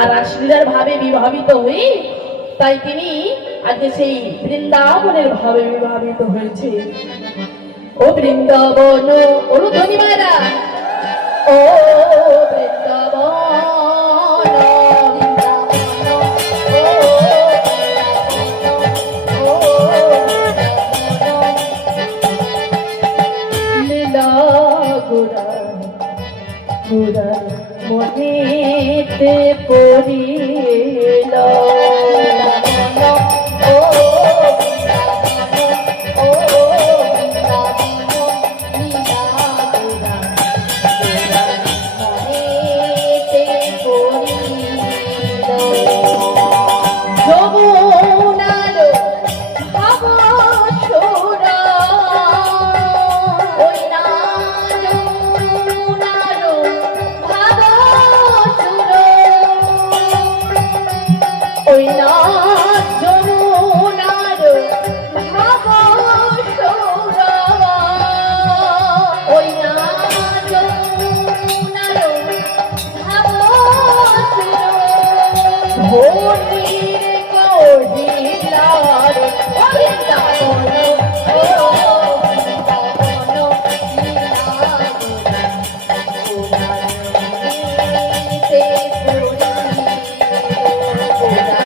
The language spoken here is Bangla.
আর রাসলীলার ভাবে বিভাবিত হয়ে তাই তিনি আজকে সেই বৃন্দাবনের ভাবে বিভাবিত হয়েছে। ও বৃন্দাবন, ওরু ধ্বনি মায়েরা, ও বৃন্দাবন, লীলা গোরা মনেতে পড়িল। Holy